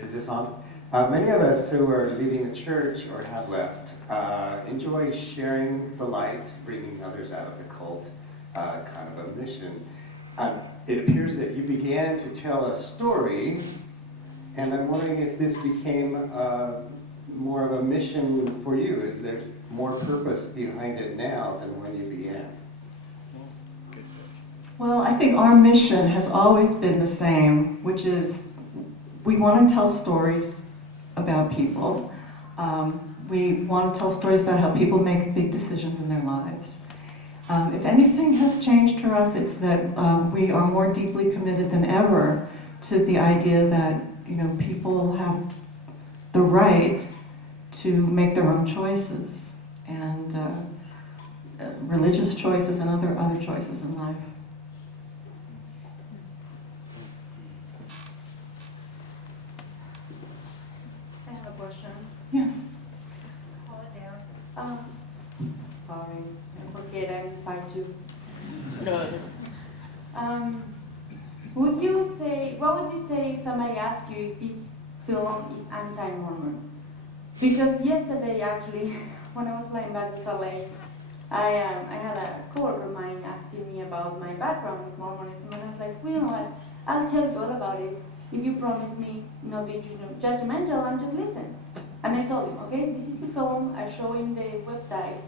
Is this on? Many of us who are leaving the church or have left enjoy sharing the light, bringing others out of the cult, kind of a mission. It appears that you began to tell a story, and I'm wondering if this became more of a mission for you. Is there more purpose behind it now than when you began? Well, I think our mission has always been the same, which is we want to tell stories about people. We want to tell stories about how people make big decisions in their lives. If anything has changed for us, it's that we are more deeply committed than ever to the idea that people have the right to make their own choices, and religious choices and other choices in life. I have a question. Yes. Hello there. Sorry, I forget I'm 5'2". What would you say if somebody asked you if this film is anti-Mormon? Because yesterday, actually, when I was flying back to LA, I had a coworker of mine asking me about my background with Mormonism, and I was like, well, you know what? I'll tell you all about it if you promise me not be judgmental and just listen. And I told him, okay, this is the film. I show him the website.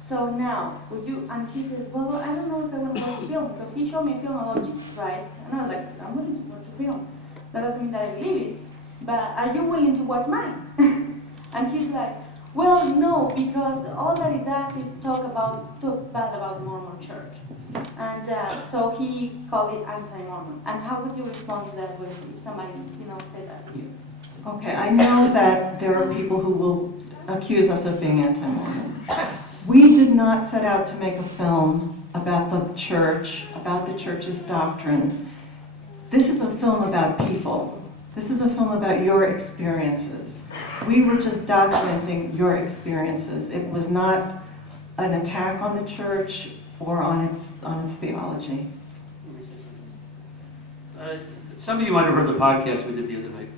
So now, would you? And he said, well, I don't know if I want to watch the film, because he showed me a film about Jesus Christ, and I was like, I'm willing to watch the film. That doesn't mean that I believe it, but are you willing to watch mine? And he's like, well, no, because all that it does is talk bad about the Mormon church. And so he called it anti-Mormon. And how would you respond to that if somebody, said that to you? Okay, I know that there are people who will accuse us of being anti-Mormon. We did not set out to make a film about the church, about the church's doctrine. This is a film about people. This is a film about your experiences. We were just documenting your experiences. It was not an attack on the church or on its theology. Some of you might have heard the podcast we did the other night.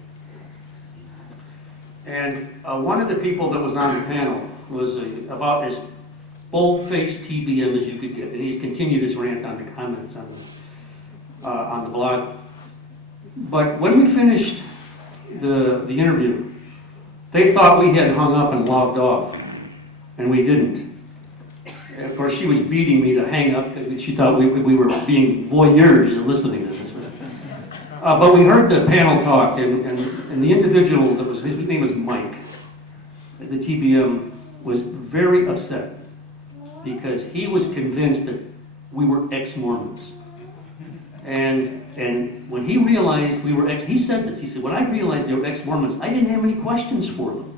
And one of the people that was on the panel was about as bold-faced TBM as you could get. And he's continued his rant on the comments on the blog. But when we finished the interview, they thought we had hung up and logged off, and we didn't. Of course, she was beating me to hang up because she thought we were being voyeurs and listening to this. But we heard the panel talk, and the individual his name was Mike, the TBM, was very upset because he was convinced that we were ex-Mormons. And when he realized we were he said this, he said, when I realized they were ex-Mormons, I didn't have any questions for them.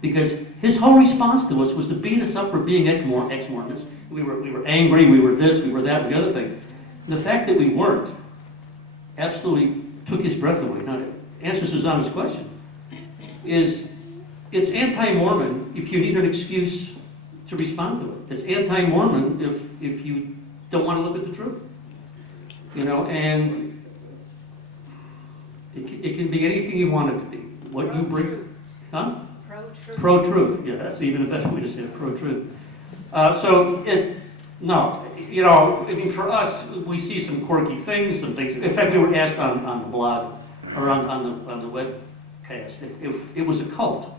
Because his whole response to us was to beat us up for being ex-Mormons. We were angry, we were this, we were that, and the other thing. And the fact that we weren't absolutely took his breath away. Now, to answer Susanna's question, it's anti-Mormon if you need an excuse to respond to it. It's anti-Mormon if you don't want to look at the truth. And it can be anything you want it to be. What you bring, huh? Pro-truth. Pro-truth. Yeah, that's even a better way to say it. Pro-truth. For us, we see some quirky things, some things. In fact, we were asked on the blog or on the webcast if it was a cult.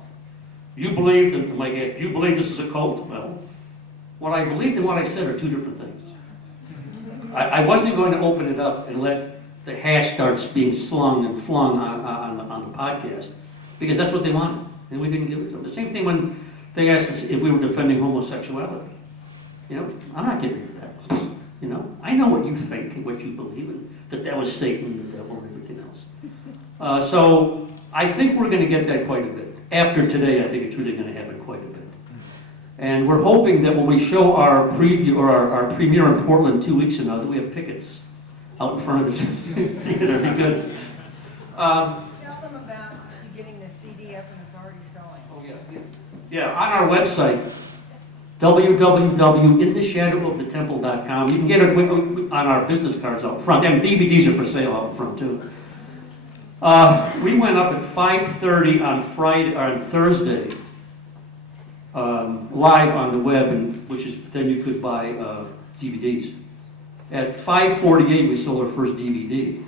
You believed, and Mike asked, you believe this is a cult? Well, what I believed and what I said are two different things. I wasn't going to open it up and let the hash starts being slung and flung on the podcast, because that's what they wanted, and we didn't give it to them. The same thing when they asked us if we were defending homosexuality. I'm not giving you that. I know what you think and what you believe, and that was Satan and the devil and everything else. So I think we're going to get that quite a bit. After today, I think it's really going to happen quite a bit. And we're hoping that when we show our preview or our premiere in Portland 2 weeks from now, that we have pickets out in front of the theater. It'll be good. Tell them about you getting the CD up and it's already selling. Oh yeah. On our website, www.intheshadowofthetemple.com. You can get it on our business cards out front, and DVDs are for sale out front too. We went up at 5:30 on Friday, or on Thursday, live on the web, which is, then you could buy DVDs. At 5:48, we sold our first DVD.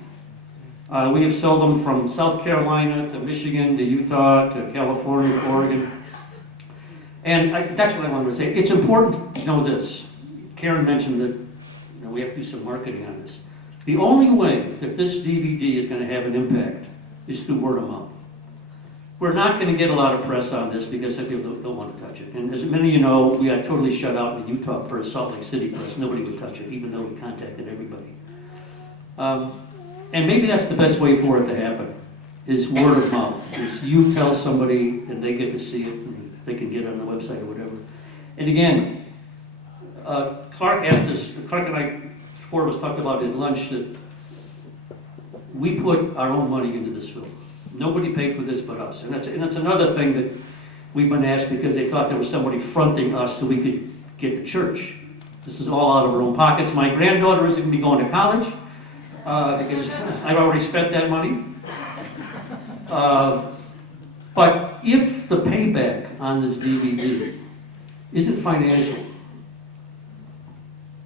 We have sold them from South Carolina to Michigan to Utah to California to Oregon. And that's what I wanted to say. It's important to know this. Karen mentioned that we have to do some marketing on this. The only way that this DVD is going to have an impact is through word of mouth. We're not going to get a lot of press on this because some people don't want to touch it. And as many of you know, we got totally shut out in the Utah press, Salt Lake City press. Nobody would touch it, even though we contacted everybody. And maybe that's the best way for it to happen, is word of mouth. Is you tell somebody and they get to see it and they can get it on the website or whatever. And again, Clark asked us, Clark and I, four of us talked about at lunch that we put our own money into this film. Nobody paid for this but us. And that's another thing that we've been asked because they thought there was somebody fronting us so we could get to church. This is all out of our own pockets. My granddaughter isn't going to be going to college because I've already spent that money. But if the payback on this DVD isn't financial,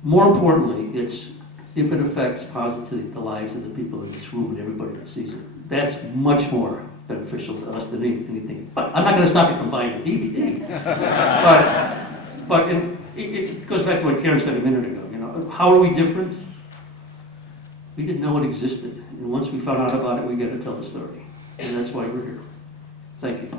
more importantly, it's if it affects positively the lives of the people in this room and everybody that sees it. That's much more beneficial to us than anything. But I'm not going to stop you from buying a DVD. but it goes back to what Karen said a minute ago. How are we different? We didn't know it existed. And once we found out about it, we got to tell the story. And that's why we're here. Thank you.